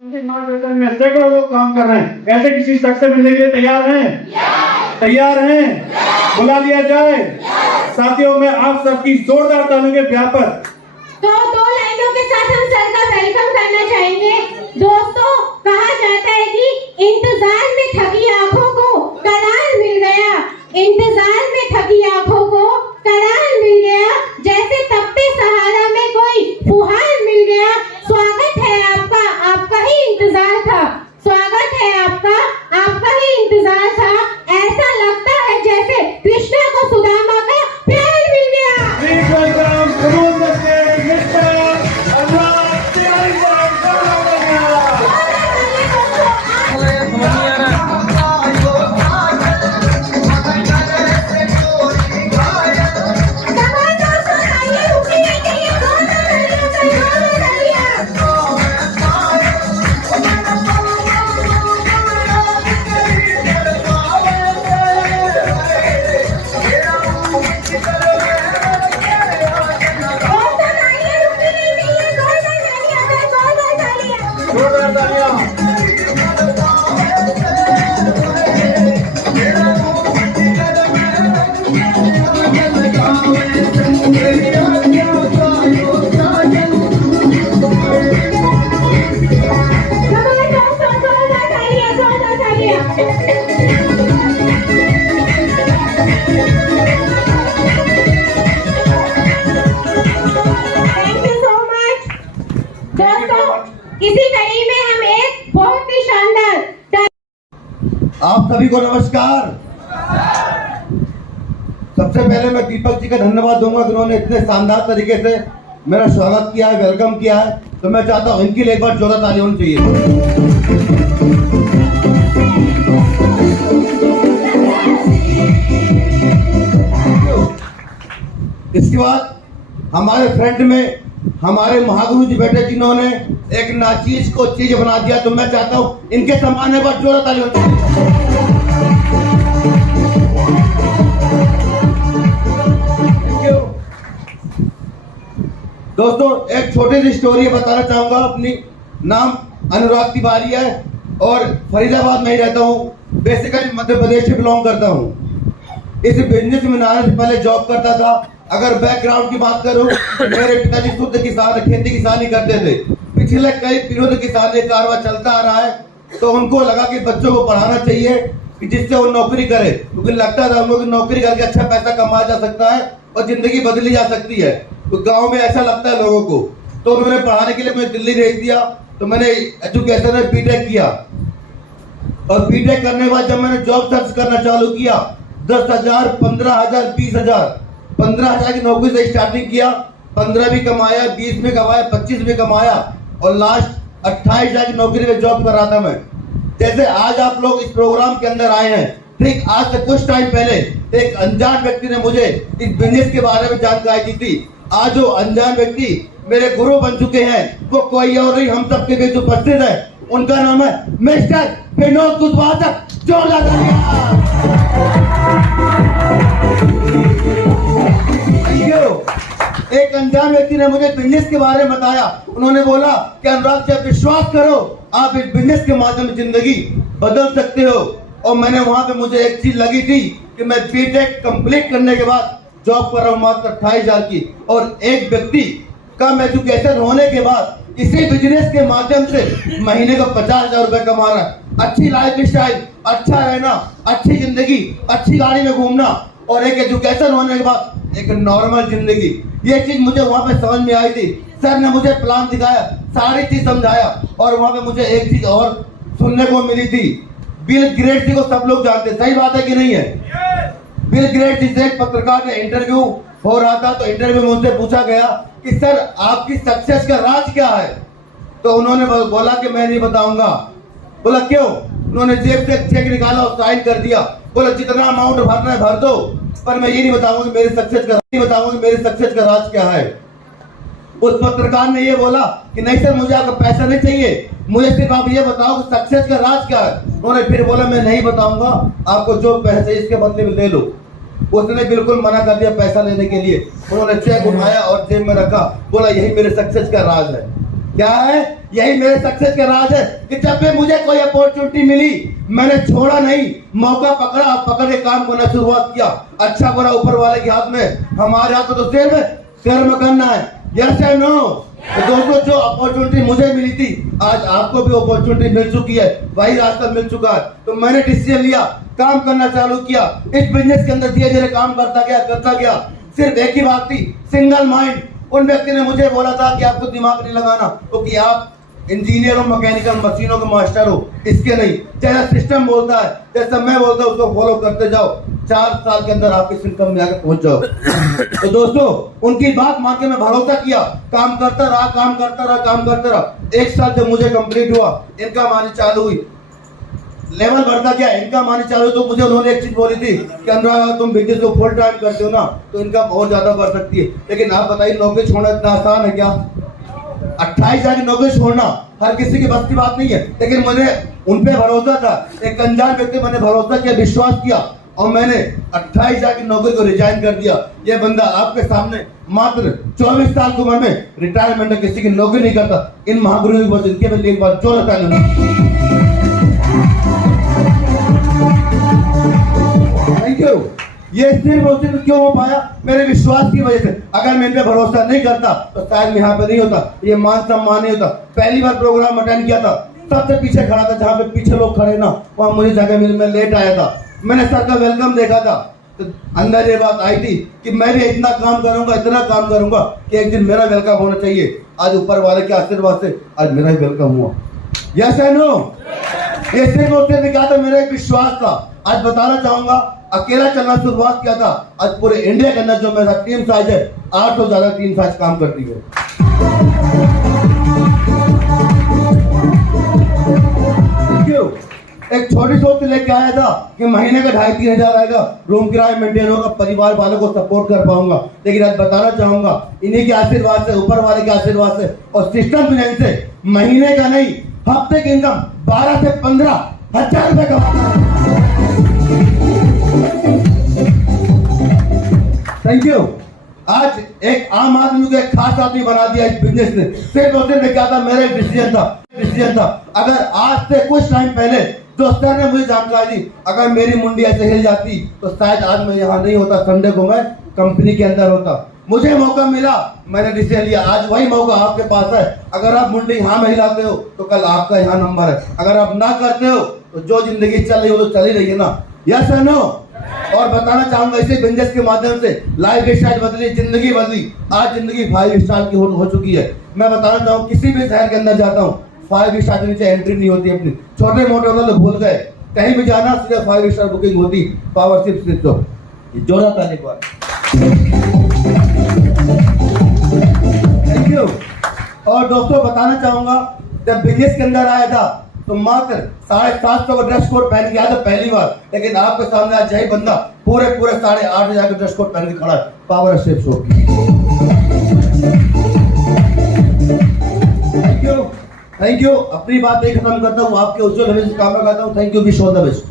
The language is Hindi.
सैकड़ों लोग काम कर रहे हैं। ऐसे किसी शख्स से मिलने के लिए तैयार हैं? तैयार हैं? बुला लिया जाए। साथियों, मैं आप सबकी जोरदार तालियों के ब्याह पर तो दो लाइनों के साथ हम सर का वेलकम करना चाहेंगे। दोस्तों, कहा जाता है कि इंतजार में थकी आंखों को करार मिल गया। इंतजार में थकी आंखों को करार मिल गया, जैसे तपते सहारा में कोई फुहार मिल गया। स्वागत है आपका, आपका ही इंतजार था। स्वागत है आपका, आपका ही इंतजार था। ऐसा लगता है जैसे कृष्णा को सुदामा का प्यार मिल गया। इसी कड़ी में हम एक बहुत ही शानदार। आप सभी को नमस्कार। सबसे पहले मैं दीपक जी का धन्यवाद दूंगा कि उन्होंने इतने शानदार तरीके से मेरा स्वागत किया है, वेलकम किया है। तो मैं चाहता हूं इनके लिए एक बार जोरदार ताली होनी चाहिए। इसके बाद हमारे फ्रंट में हमारे महागुरु जी बैठे, जिन्होंने एक नाचीज को चीज बना दिया। तो मैं चाहता हूं इनके सम्मान में बार जोरदार ताली होती है। दोस्तों, एक छोटी सी स्टोरी बताना चाहूंगा। अपनी नाम अनुराग तिवारी है और फरीदाबाद में ही रहता हूं। बेसिकली मध्य प्रदेश से बिलोंग करता हूं। इस बिजनेस में आने से पहले जॉब करता था। अगर बैकग्राउंड की बात करूं, मेरे पिताजी शुद्ध किसान, खेती किसानी करते थे। पिछले कई पीढ़ियों से किसानी कारवां चलता आ रहा है। तो उनको लगा कि बच्चों को पढ़ाना चाहिए कि जिससे वो नौकरी करे, क्योंकि लगता था उनको कि नौकरी करके अच्छा पैसा कमाया जा सकता है और जिंदगी बदली जा सकती है। तो गांव में ऐसा लगता है लोगों को। तो उन्होंने पढ़ाने के लिए मुझे दिल्ली भेज दिया। तो मैंने एजुकेशन में बीटेक किया और बीटेक करने के बाद जब मैंने जॉब सर्च करना चालू किया, 10,000, 15,000, 20,000, 15,000 की नौकरी से स्टार्टिंग किया। 15 भी कमाया, 20 भी कमाया, 25 भी कमाया और लास्ट 28,000 की नौकरी में जॉब कर रहा था मैं। जैसे आज आप लोग इस प्रोग्राम के अंदर आए हैं, ठीक आज से कुछ टाइम पहले एक अनजान व्यक्ति ने मुझे इस बिजनेस के बारे में जानकारी दी थी। आज जो अनजान व्यक्ति मेरे गुरु बन चुके हैं, वो कोई और नहीं, हम सबके बीच उपस्थित है। उनका नाम है मिस्टर विनोद कुशवाहा। एक अनजान व्यक्ति ने मुझे बिजनेस के बारे में बताया। उन्होंने बोला कि अनुराग जी, विश्वास करो, आप इस बिजनेस के माध्यम से जिंदगी बदल सकते हो। और मैंने वहां पे मुझे एक चीज लगी थी कि मैं बीटेक कंप्लीट करने के बाद जॉब कर रहा हूँ मात्र 28,000 की, और एक व्यक्ति कम एजुकेशन होने के बाद इसी बिजनेस के माध्यम से महीने का 50,000 रुपए कमा रहा है। अच्छी लाइफ स्टाइल, अच्छा रहना, अच्छी जिंदगी, अच्छी गाड़ी में घूमना और एक एजुकेशन होने के बाद एक नॉर्मल जिंदगी। ये चीज मुझे वहां पे समझ में आई थी। सर ने मुझे प्लान दिखाया, सारी चीज समझाया और वहां पे मुझे एक चीज और सुनने को मिली थी। बिल गेट्स जी को सब लोग जानते, सही बात है कि नहीं है? बिल गेट्स जी से एक पत्रकार का इंटरव्यू हो रहा था। तो इंटरव्यू में उनसे पूछा गया कि सर, आपकी सक्सेस का राज क्या है? तो उन्होंने बोला कि मैं नहीं बताऊंगा। बोला क्यों? उन्होंने जेब से चेक निकाला और साइन कर दिया। बोला जितना अमाउंट भरना है भर दो, पर मैं ये नहीं बताऊंगा कि मेरी सक्सेस का राज क्या है। उस पत्रकार ने ये बोला कि नहीं सर, मुझे आपका पैसा नहीं चाहिए, मुझे सिर्फ आप ये बताओ कि सक्सेस का राज क्या है। उन्होंने फिर बोला मैं नहीं बताऊंगा, आपको जो पैसे इसके बदले में ले लो। उसने बिल्कुल मना कर दिया पैसा लेने के लिए। उन्होंने चेक उठाया और जेब में रखा, बोला यही मेरे सक्सेस का राज है। क्या है? यही मेरे सक्सेस का राज है कि जब भी मुझे कोई अपॉर्चुनिटी मिली मैंने छोड़ा नहीं, मौका पकड़ा और पकड़ के काम करना शुरुआत किया। अच्छा बुरा ऊपर वाले के हाथ में, हमारे हाथ में तो सिर्फ कर्म करना है। Yes and no? तो दोस्तों जो अपॉर्चुनिटी मुझे मिली थी आज आपको भी अपॉर्चुनिटी मिल चुकी है, वही रास्ता मिल चुका है। तो मैंने डिसीजन लिया, काम करना चालू किया, इस बिजनेस के अंदर धीरे धीरे काम करता गया। सिर्फ एक ही बात थी, सिंगल माइंड। उन व्यक्ति ने मुझे बोला था कि आपको दिमाग नहीं लगाना, क्योंकि आप इंजीनियर हो, मैकेनिकल मशीनों के मास्टर हो, इसके नहीं। जैसा सिस्टम बोलता है, जैसा मैं बोलता हूँ उसको फॉलो करते जाओ, 4 साल के अंदर आप इस इनकम में आकर पहुंच जाओ। तो दोस्तों उनकी बात मान के मैं भरोसा किया, काम करता रहा। 1 साल जब मुझे कंप्लीट हुआ, इनकम आनी चालू हुई, लेवल बढ़ता गया, इनकम आनी चालू। तो मुझे उन्होंने एक चीज बोली थी कि अनुराग तुम बिजनेस को फुल टाइम करते हो ना तो इनकम और ज्यादा बढ़ सकती है। लेकिन आप बताइए नौकरी छोड़ना इतना आसान है क्या? 28 हजार की नौकरी छोड़ना हर किसी की बस की बात नहीं है। लेकिन मुझे उन पे भरोसा था, एक अनजान व्यक्ति मैंने भरोसा किया, विश्वास किया और मैंने 28 हजार की नौकरी को रिजाइन कर दिया। ये बंदा आपके सामने मात्र 24 साल की उम्र में रिटायरमेंट में किसी की नौकरी नहीं करता। इन महागुरुओं की वजह इनके लिए एक बार जोर थैंक यू। ये सिर्फ और सिर्फ क्यों हो पाया? मेरे विश्वास की वजह से। अगर मैं इन पे भरोसा नहीं करता तो शायद मैं यहाँ पे नहीं होता, ये मान सम्मान नहीं होता। पहली बार प्रोग्राम अटेंड किया था, सबसे पीछे खड़ा था, जहाँ पे पीछे लोग खड़े ना वहाँ मुझे जगह मिली, मैं लेट आया था। मैंने सर का वेलकम देखा था तो अंदर ये बात आई थी कि मैं भी इतना काम करूंगा कि एक दिन मेरा वेलकम होना चाहिए। आज ऊपर वाले के आशीर्वाद से आज मेरा ही वेलकम हुआ। Yes and no? ये सिर्फ और सिर्फ क्या था? मेरा एक विश्वास था। आज बताना चाहूंगा, अकेला चलना शुरुआत किया था, आज पूरे इंडिया के अंदर जो मेरा टीम साइज है 800 से ज्यादा टीम साइज काम करती है। एक छोटी सोच लेके आया था कि महीने का 2,500-3 हजार आएगा, रूम किराया मेंटेन होगा, परिवार वालों को सपोर्ट कर पाऊंगा। लेकिन आज बताना चाहूंगा इन्हीं के आशीर्वाद से, ऊपर वाले के आशीर्वाद से और सिस्टम फाइनेंस से महीने का नहीं हफ्ते की इनकम 12 से 15 हजार रुपए कमाता है। Thank you. आज एक आम आदमी को एक खास आदमी बना दिया इस बिजनेस ने। सिर्फ और सिर्फ क्या था? मेरा एक डिसीजन था। अगर आज से कुछ टाइम पहले जो सर ने मुझे जानकारी दी, अगर मेरी मुंडी ऐसे हिल जाती तो शायद आज मैं यहाँ नहीं होता, संडे को मैं कंपनी के अंदर होता। मुझे मौका मिला, मैंने डिसीजन लिया। आज वही मौका आपके पास है। अगर आप मुंडी यहाँ में हिलाते हो तो कल आपका यहाँ नंबर है। अगर आप ना करते हो तो जो जिंदगी चल रही हो तो चली रही है ना। यस और नो? और बताना चाहूंगा इसी बिजनेस के माध्यम से लाइफ स्टाइल बदली, जिंदगी बदली। आज जिंदगी 5 स्टार की हो चुकी है। मैं बताना चाहूँ किसी भी शहर के अंदर जाता हूँ 5 स्टार के नीचे एंट्री नहीं होती अपनी। छोटे मोटे होते तो भूल गए, कहीं भी जाना सीधे 5 स्टार बुकिंग होती। पावरशिप स्विच ऑफ। जोड़ा था एक बार। Thank you. और दोस्तों बताना चाहूंगा जब बिजनेस के अंदर आया था तो मात्र 750 का ड्रेस कोड पहन के आया था पहली बार। लेकिन आपके सामने आज यही बंदा पूरे 8,500 का ड्रेस कोड पहन के खड़ा है। Power ship show. Thank you. अपनी बात नहीं खत्म करता हूँ, आपके उज्जवल भविष्य की कामना करता हूँ। Thank you. Wish all the best.